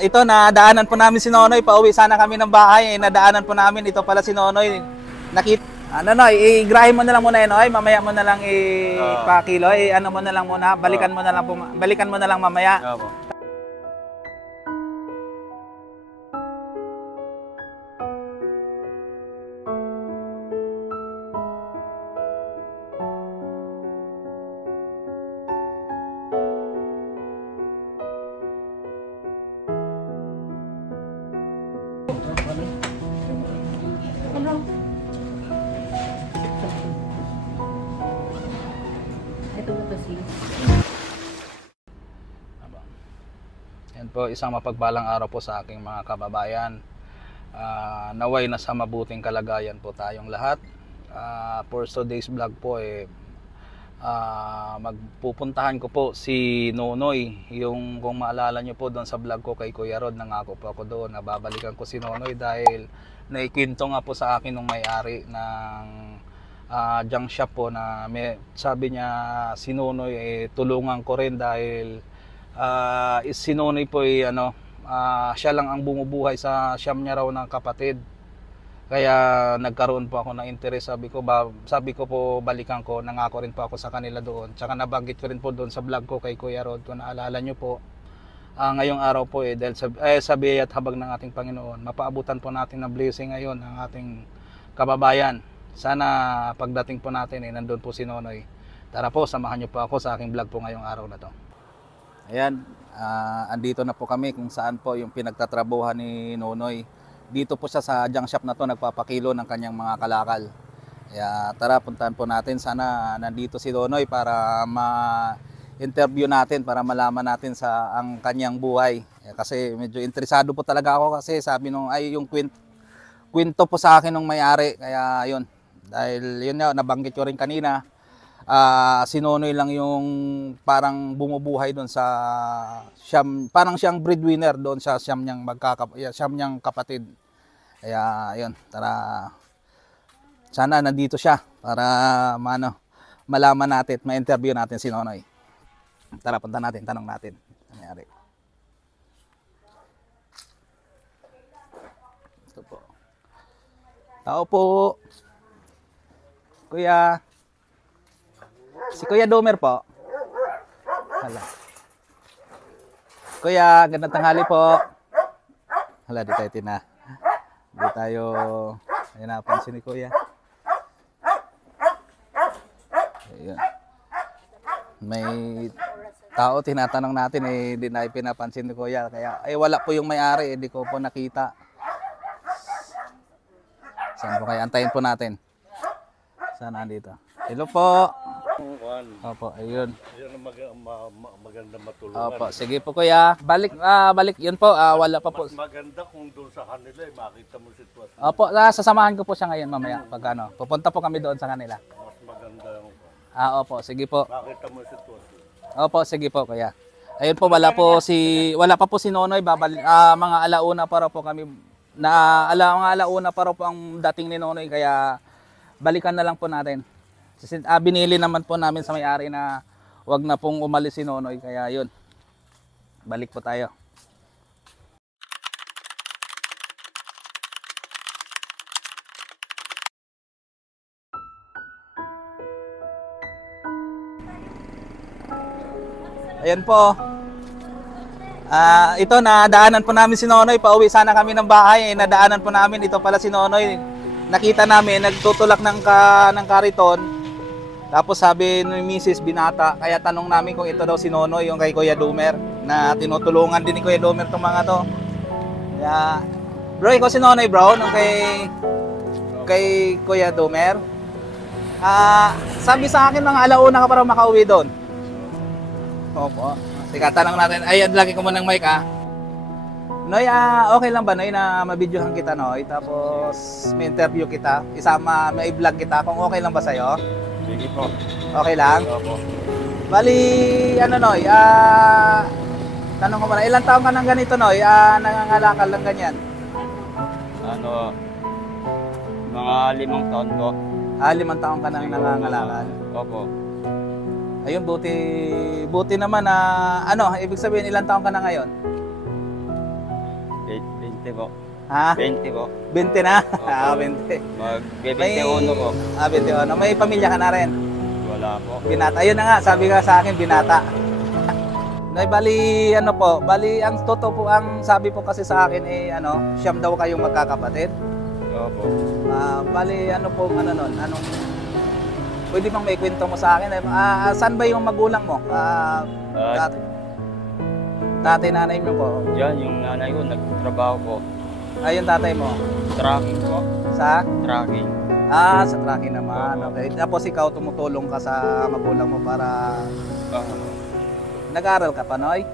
Ito, nadaanan po namin si Nonoy. Pauwi sana kami ng bahay. Nadaanan po namin. Ito pala si Nonoy. Noy, igrahin mo na lang muna yun, Noy. Mamaya mo na lang ipakilo. Ano mo na lang muna. Balikan mo na lang mamaya. Yan po, isang mapagpalang araw po sa aking mga kababayan. Naway na sa mabuting kalagayan po tayong lahat. For today's vlog po, magpupuntahan ko po si Nonoy. Yung kung maalala nyo po doon sa vlog ko kay Kuya Rod, nangako po ako doon na babalikan ko si Nonoy dahil naikwento nga po sa akin nung may-ari ng junk shop po na sabi niya si Nonoy tulungan ko rin dahil si Nonoy po siya lang ang bumubuhay sa siyam niya raw ng kapatid. Kaya nagkaroon po ako ng interest. Sabi ko po balikan ko, nangako rin po ako sa kanila doon. Tsaka nabanggit ko rin po doon sa vlog ko kay Kuya Rod, kung naalala nyo po. Ngayong araw po dahil sa biyaya at habag ng ating Panginoon, mapaabutan po natin ng blessing ngayon ang ating kababayan. Sana pagdating po natin nandun po si Nonoy. Tara po, samahan nyo po ako sa aking vlog po ngayong araw na to. Ayan, andito na po kami kung saan po yung pinagtatrabuhan ni Nonoy. Dito po siya sa junk shop na to nagpapakilo ng kanyang mga kalakal. Kaya tara, puntahan po natin. Sana nandito si Nonoy para ma-interview natin, para malaman natin sa ang kanyang buhay. Kasi medyo interesado po talaga ako kasi sabi yung kwento po sa akin ng may-ari. Kaya yun, dahil yun nga, nabanggit ko rin kanina. Si Nonoy lang yung parang bumubuhay doon sa siyam, parang siyang breadwinner doon sa siyam niyang kapatid. Kaya yun, tara, sana nandito siya para malaman natin, ma-interview natin si Nonoy. Tara, punta natin, tanong natin nangyari. Ito po. Tao po. Kuya. Si Kuya Domer po. Hala. Kuya, gandang tanghali po. Hala, di tayo ayun, napansin ni Kuya. Ayun. May tao tinatanong natin di na pinapansin ni Kuya. Kaya wala po yung may-ari, di ko po nakita. Saan po kaya? Antayin po natin. Saan andito? Hello po. Opo, ayun. Yan ang maganda matulungan. Opo, sige po Kuya. Balik yun po. Wala pa po. Mas maganda kung doon sa kanila makita mo sitwasyon. Opo, sasamahan ko po siya ngayon mamaya pag pupunta po kami doon sa kanila. Mas maganda yung Opo, sige po. makita mo sitwasyon. Opo, sige po Kuya. Ayun po, wala pa po si Nonoy. Mga alauna pa raw po kami. Mga alauna pa raw po ang dating ni Nonoy, kaya balikan na lang po natin. Binili naman po namin sa may-ari na wag na pong umalis si Nonoy, kaya yun, balik po tayo. Ayan po. Ito, nadaanan po namin si Nonoy. Pauwi sana kami ng bahay. Nadaanan po namin. Ito pala si Nonoy. Nakita namin, nagtutulak ng kariton. Tapos sabi ni Mrs. Binata, kaya tanong namin kung ito daw si Nonoy, yung kay Kuya Domer, na tinutulungan din ni Kuya Domer itong mga to. Kaya, bro, ikaw si Nonoy, bro, nung kay Kuya Domer. Sabi sa akin, mga alauna ka para makauwi doon. Opo. Sige, tanong natin. Ayan, lagi ko munang mic, Noy, okay lang ba, Noy, na mabidyohan kita, Noy? Tapos, may interview kita. May vlog kita. Kung okay lang ba sa'yo? Sige po. Okay lang? Opo. Bali, Noy, tanong ko muna, ilang taon ka nang ganito, Noy? Nangangalakal lang ganyan? Mga 5 taon po. 5 taon ka nang nangangalakal? Opo. Ayun, buti naman na, ibig sabihin, ilang taon ka na ngayon? 20 po. Ha? 20 po. 20 na? Opo. 20. Mag-21 po. 21. May pamilya ka na rin? Wala po. Binata. Ayun na nga, sabi ka sa akin, binata. Nay, bali, ano po, bali, ang totoo po, ang sabi po kasi sa akin, siyam daw kayong magkakapatid. Opo. Bali, ano po, ano nun, anong, pwede bang may kwento mo sa akin? Saan ba yung magulang mo? Tatay, nanay mo po? Diyan, yung nanay ko, nagtrabaho po. Yung tatay mo? Tracking po. Sa? Tracking. Sa tracking naman, okay. Tapos ikaw tumutulong ka sa magulang mo para nag-aaral ka pa, Noy?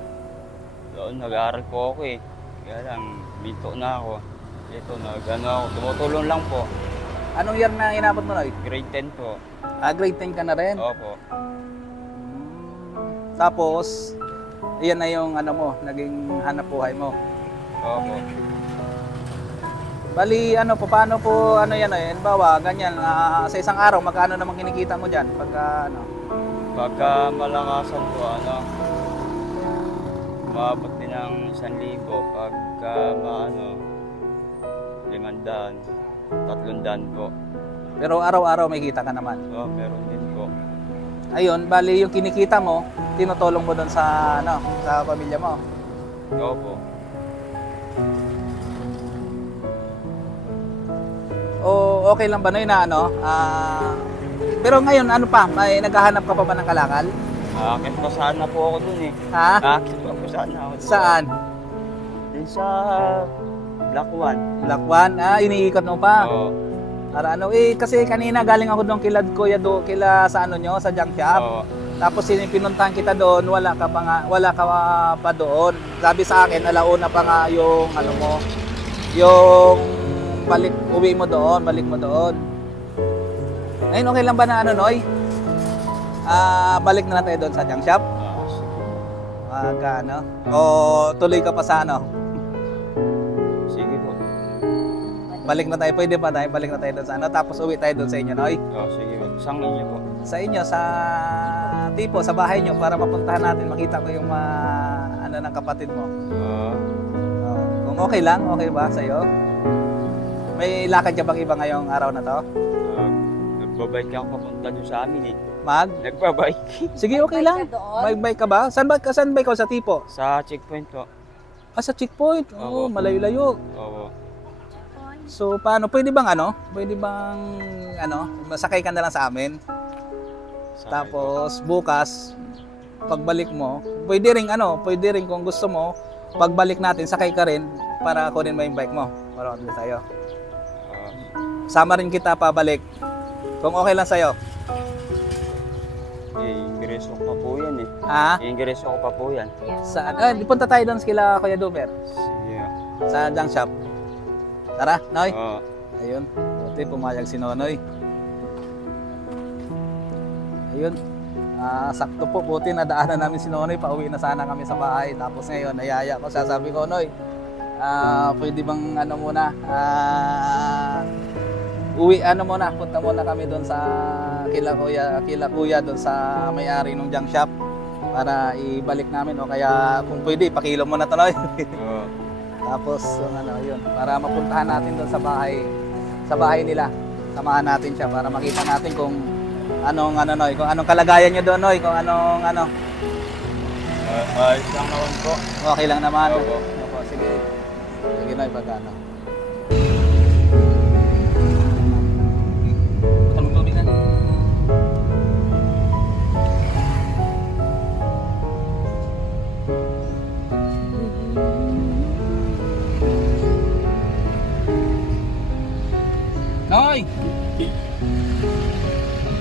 Doon, nag-aaral po ako eh. Kaya lang, binto na ako. Ito, ako, tumutulong lang po. Anong year na inabot mo, Noy? Grade 10 po. Grade 10 ka na rin? Opo. Tapos, iyan na yung ano mo, naging hanap buhay mo. Opo. Bali, ano po, paano po, ano yan, bawa, ganyan, sa isang araw, magkano namang kinikita mo dyan? Pagka, Pagka malakasan po, maabot din ng 1,000. Pagka 500, 300 po. Pero araw-araw may kita ka naman. Meron din po. Ayun, bali yung kinikita mo, tinutulong mo doon sa, sa pamilya mo. Opo. O okay lang ba Noy na pero ngayon ano pa, may naghahanap ka pa ba ng kalakal? Akit pa sana po ako dun eh. Ha? Akit pa po sana ako dun. Saan? Din sa Black One. Black One? Iniikot mo pa? Oo. Para kasi kanina galing ako doon kila sa nyo, sa junk shop. Oo. Tapos pinuntahan kita doon, wala ka pa doon. Sabi sa akin, alauna pa nga yung yung balik mo doon. Ngayon okay lang ba na Noy? Balik na lang tayo doon sa junk shop? O tuloy ka pa sa Sige po. Balik na tayo, pwede pa tayo, balik na tayo doon sa tapos uwi tayo doon sa inyo, Noy? Sige po. Saan inyo po? Sa inyo, sa tipo, sa bahay nyo, para mapuntahan natin, makita ko yung ng kapatid mo. Kung okay lang, okay ba sa'yo? May lakad ka bang iba ngayong araw na to? Nagbabike ako papunta doon sa amin eh. Nagbabike? Sige, okay lang. Bike ka ba? Saan ba ikaw sa tipo? Sa checkpoint po. Sa checkpoint? Oo, malayo-layo. Oo. So, paano? Pwede bang masakay ka na lang sa amin? Tapos, bukas, pagbalik mo, pwede rin kung gusto mo, pagbalik natin, sakay ka rin para kunin mo yung bike mo. Para mabilis tayo. Sama rin kita pabalik. Kung okay lang sa'yo. Ingreso ko pa po yan eh. Ingreso ko pa po yan. Saan? Punta tayo doon kila Kuya Duber. Sige. Sa junk shop. Tara, Noy. Oo. Ayun. Buti pumayag si Nonoy. Ayun. Sakto po. Buti nadaanan namin si Nonoy. Pauwi na sana kami sa bahay. Tapos ngayon, nayaya ko. Sasabi ko, Noy, pwede bang muna? Punta muna kami doon sa kila kuya doon sa may-ari ng junk shop para ibalik namin o kaya kung pwede pakilo mo na to Noy. Tapos yun para mapuntahan natin doon sa bahay nila. Samahan natin siya para makita natin kung Noy, kung anong kalagayan niyo doon Noy, kung anong Ayos lang naman po. Okay lang naman. Opo. Sige. Sige Noy, pag Noy!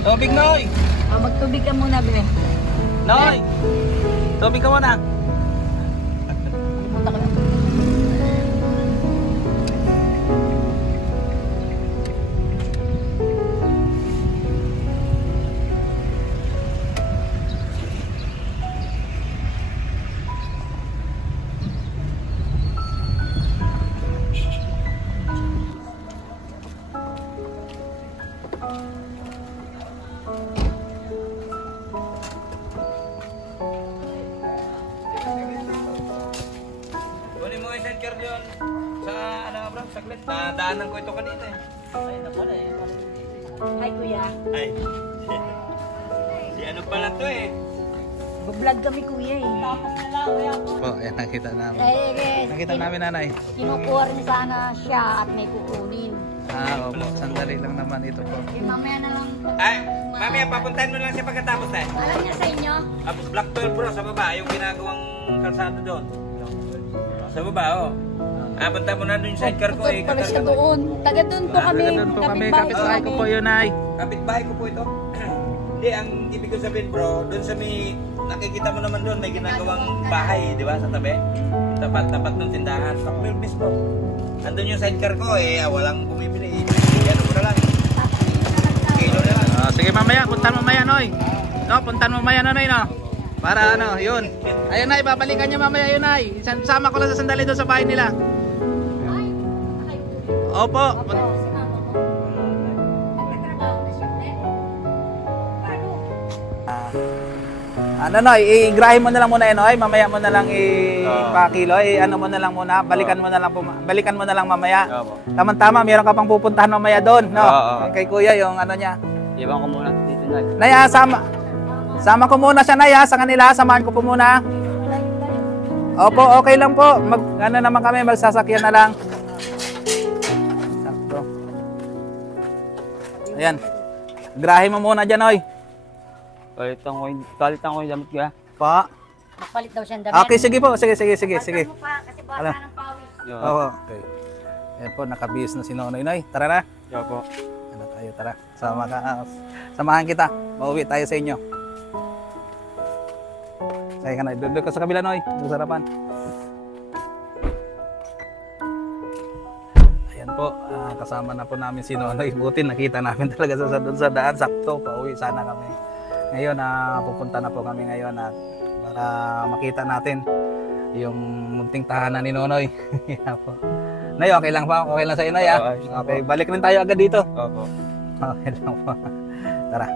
Tubig, Noy! Magtubig ka muna, be. Noy! Tubig ka muna! Pumunta ka na. sidecar doon sa ano bro, saglit. Daanan ko ito kanina eh. Ay, napala eh. Hi, kuya. Ay. Si ano pala to eh. Vlog kami, kuya eh. Po, ayan nakita namin. Eh, Nakita namin nanay. kinukuha rin sana siya at may kukunin. Opo, sandali lang naman ito po. Eh, mamaya na lang. Ay, mamaya papuntahin mo lang siya pagkatapos tayo. Alam niya sa inyo? Tapos Black 12 bro, sa baba, yung ginagawang kalsado doon. Sa baba, oh. Punta mo na doon yung sidecar ko eh. Pala siya doon. Taga doon po kami. Doon po kami, kapitbahay ko po yun ay. Kapitbahay ko po ito. Hindi, ang ibig ko sabihin bro, doon sa may, nakikita mo naman doon, may ginagawang bahay, di ba, sa tabi? Tapat-tapat ng tindahan. Black 12 mismo. Andun yung sidecar ko eh, walang bumibili. Ano mo na lang. Kilo na lang. Sige mamaya, puntan mamaya Noy. No, puntan mamaya Noy no. Para ano, yun. Ayun ay, babalikan niyo mamaya yun ay. Sama ko lang sa sandali doon sa bahay nila. Opo. Ano Noy, igrahin mo na lang muna yun Noy. Mamaya mo na lang ipakilo. Ano mo na lang muna. Balikan mo na lang mamaya. Tama-tama, meron ka pang pupuntahan mamaya doon, no? Kay kuya yung ano niya. Iwan ko muna dito na. Nay, sama ko muna siya Nay sa kanila, samahan ko po muna. Opo, okay lang po. Ano naman kami, magsasakyan na lang. Sakto. Ayan. Grahe mo muna dyan, Noy. Palitan ko yung damit ko ha. Pa. Magpalit daw siya ng damit. Okay, sige po. Sige. Palitan mo pa, kasi bata Alam. ng pawis. Oo. Okay. Ayan po, nakabihis na si Nonoy. Noy, tara na. Yo po. Ano tayo, tara. Samahan kita. Mauwi tayo sa inyo. Sige ka na. Doon ka sa kabila, Noy. Doon sa harapan. Ayan po. Kasama na po namin si Nonoy. Buti nakita namin talaga doon sa daan. Sakto. Pauwi sana kami. Ngayon, pupunta na po kami ngayon para makita natin yung munting tahanan ni Nonoy. Yan po. Nay, okay lang pa? Okay lang sa inyo, ya? Okay, balik rin tayo agad dito. Opo. Okay lang po. Tara.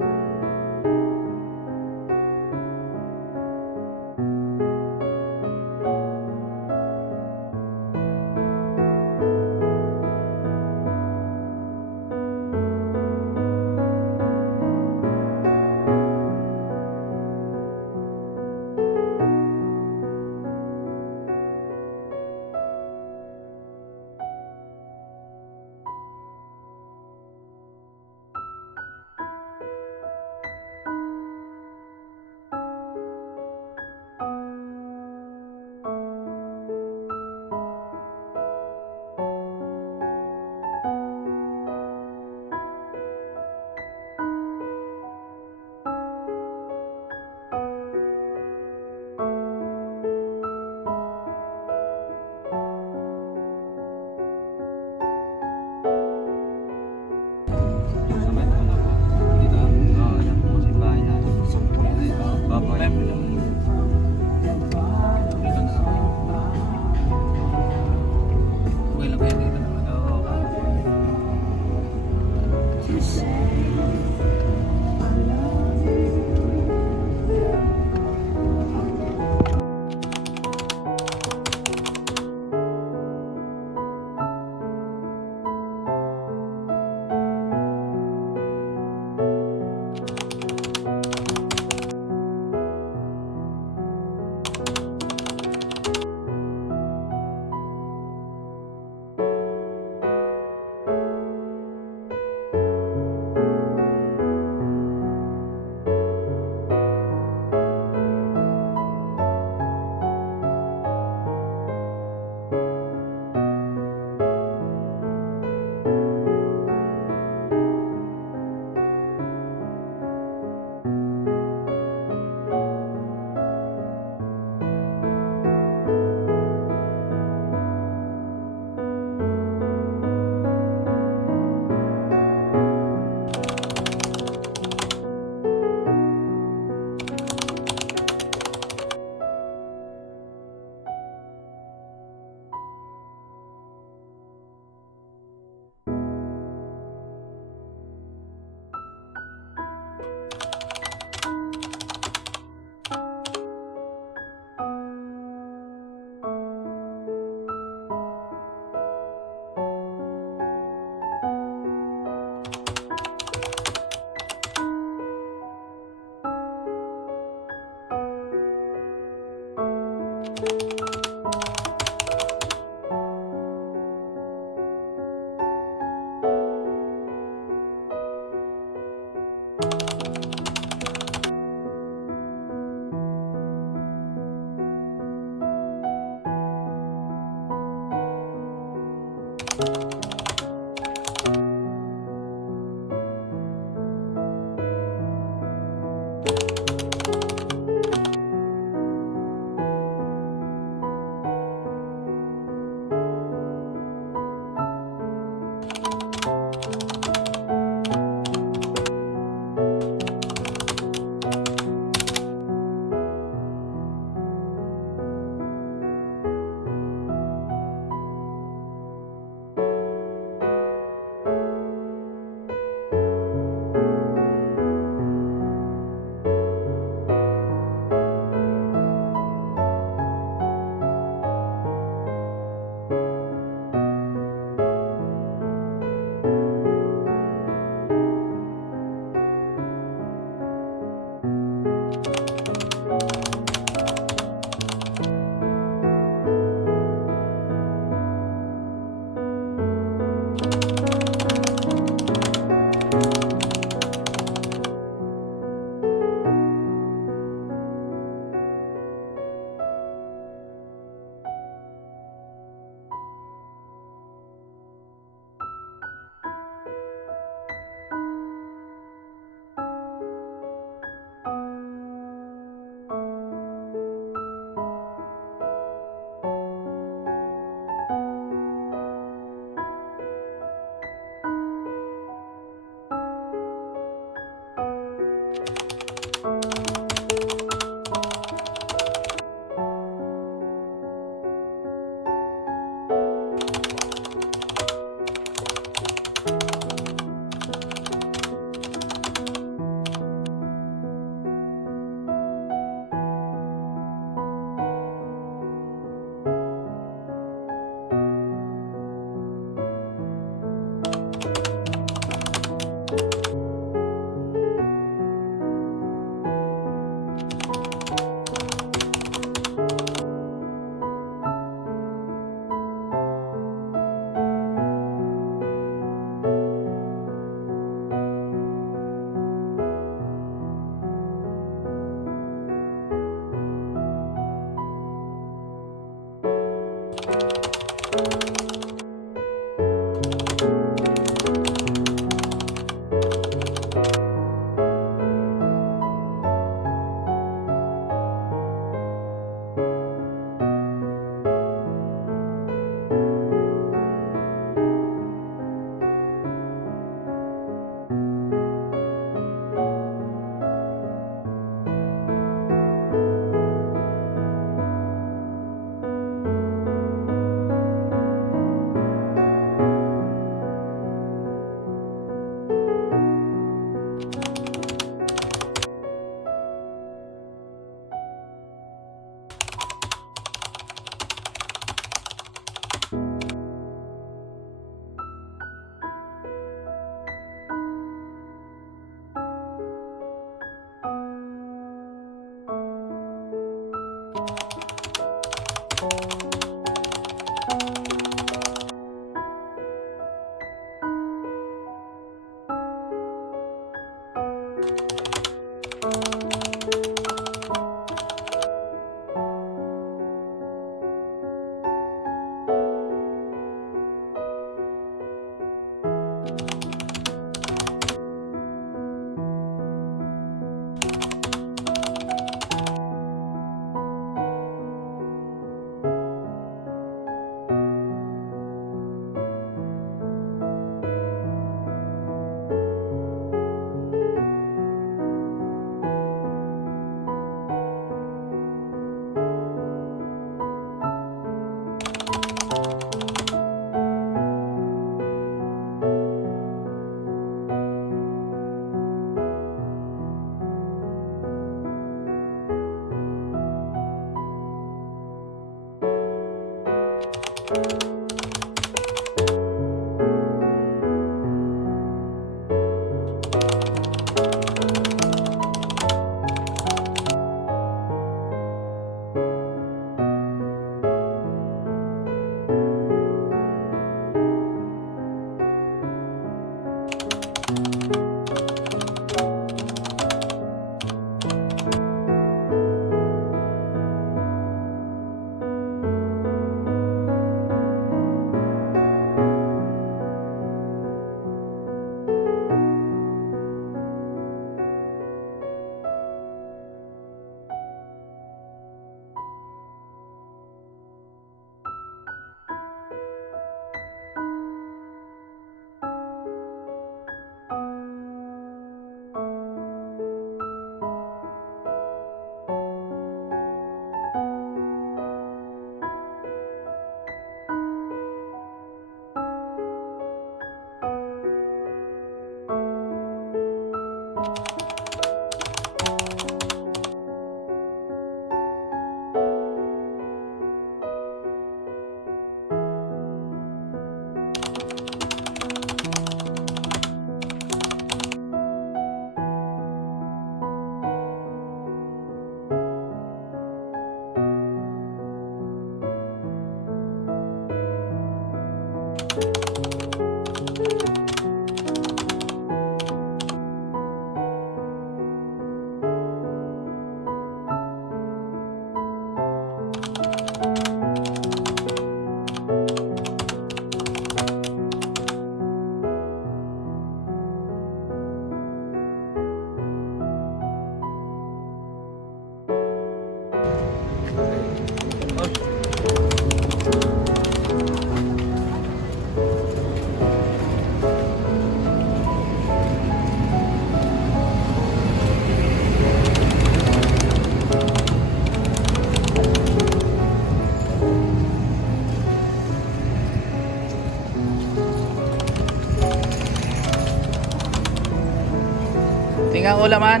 ulaman.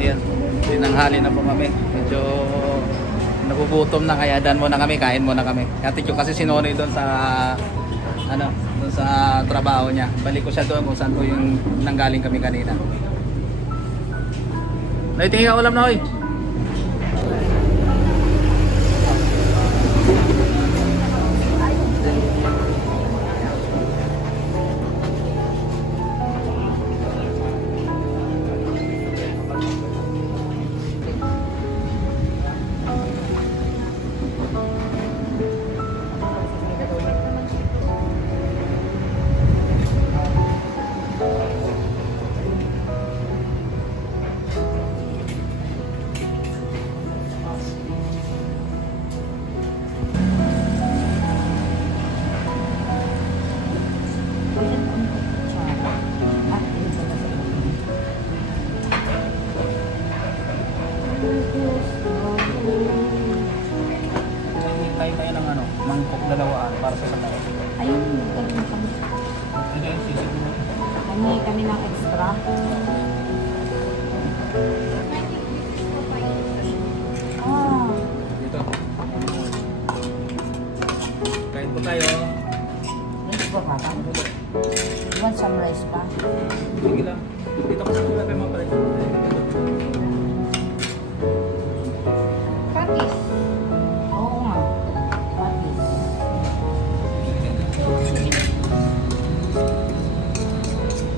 Ayan, tinanghali na po kami. Medyo nagugutom na, kaya dan muna kami, kain muna kami. Hatid ko kasi si Nonoy doon sa doon sa trabaho niya. Balik ko siya doon kung saan po yung nanggaling kami kanina. Noy, tingin ka ulam, Noy. Tayo tayo ng mangkok dalawaan para sa sandali. Ayun, gagawin kami. Ano yung sisig mo? Kami ng extra. Ah, Dito. Kain po tayo. let's go ka ba? You want some rice pa? Sige lang. Dito kasi wala pa yung mga palit. Patis. Oo nga. Patis.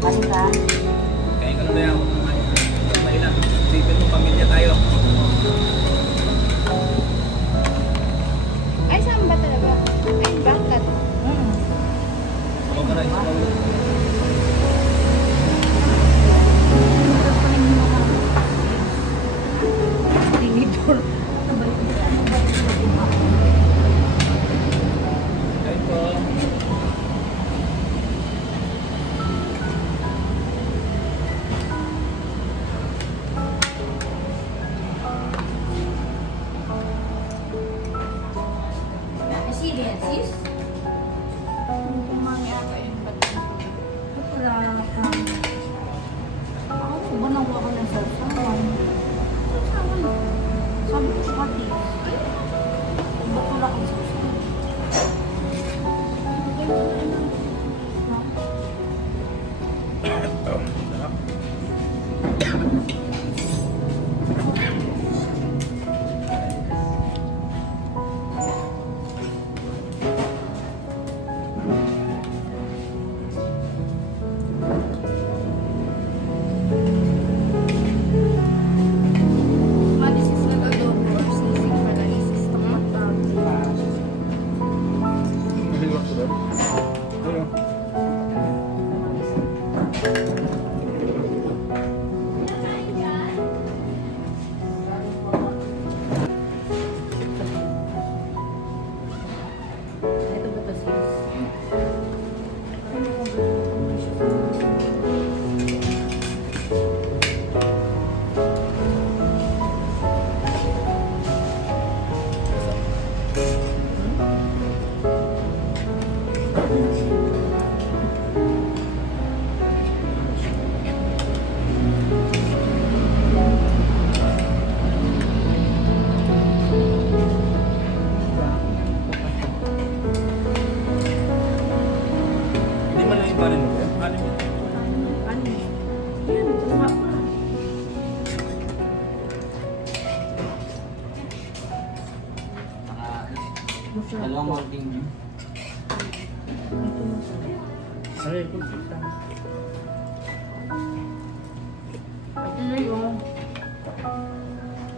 Patis ka? Kain ka lang na yan. Huwag mainam. Sipin mo, pamilya tayo. Ay, saan ba talaga? Ay, bakit? Huwag ka na isa. Kain po. Serious, sis? Kumang yata yung ba't Wala ka. Ako, banawa ko ng sausawan. Sabi ko sa patis. Ba't wala kang sausawan? This is like adobo or sisig pala. Isis tomatag. Ito ba ito, sis? Hindi man lang yung panin mo. Panin mo. Ano? Yan, tama pa. Dalawang morning niyo. Ay, kung sisa. Ano yun?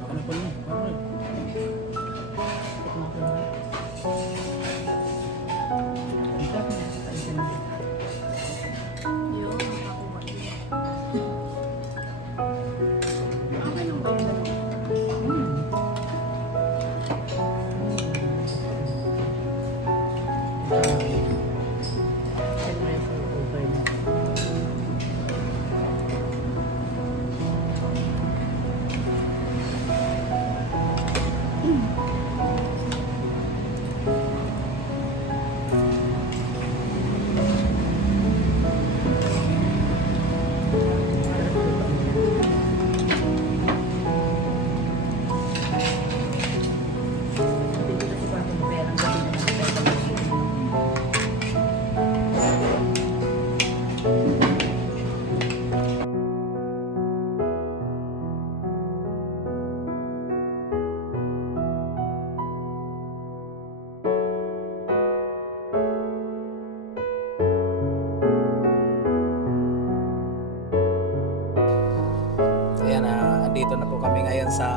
Ano pa yun? Yun, nakakuha yun. Okay lang ba yun? kami ngayon sa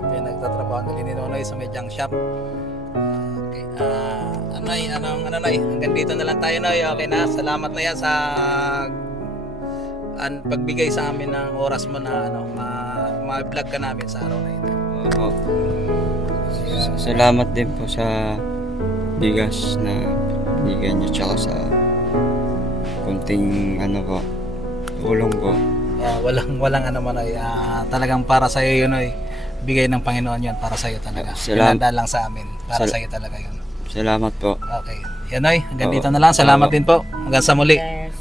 pinagtatrabaho ni Nonoy sa may junk shop. Okay. Noy, hanggang dito na lang tayo, Noy. Okay na, salamat na yan sa pagbigay sa amin ng oras mo na ma-vlog ka namin sa araw na ito. Oo. Salamat din po sa bigas na bigyan niyo tsaka sa kunting tulong po. Walang Noy. Talagang para sa iyo yun, Noy. Bigay ng Panginoon yun para sa iyo talaga. Salamat. Pinadala lang sa amin para sa iyo talaga yun. Salamat po. Okay. Yan, Noy. Hanggang dito na lang. Salamat din po. Hanggang sa muli. Yes.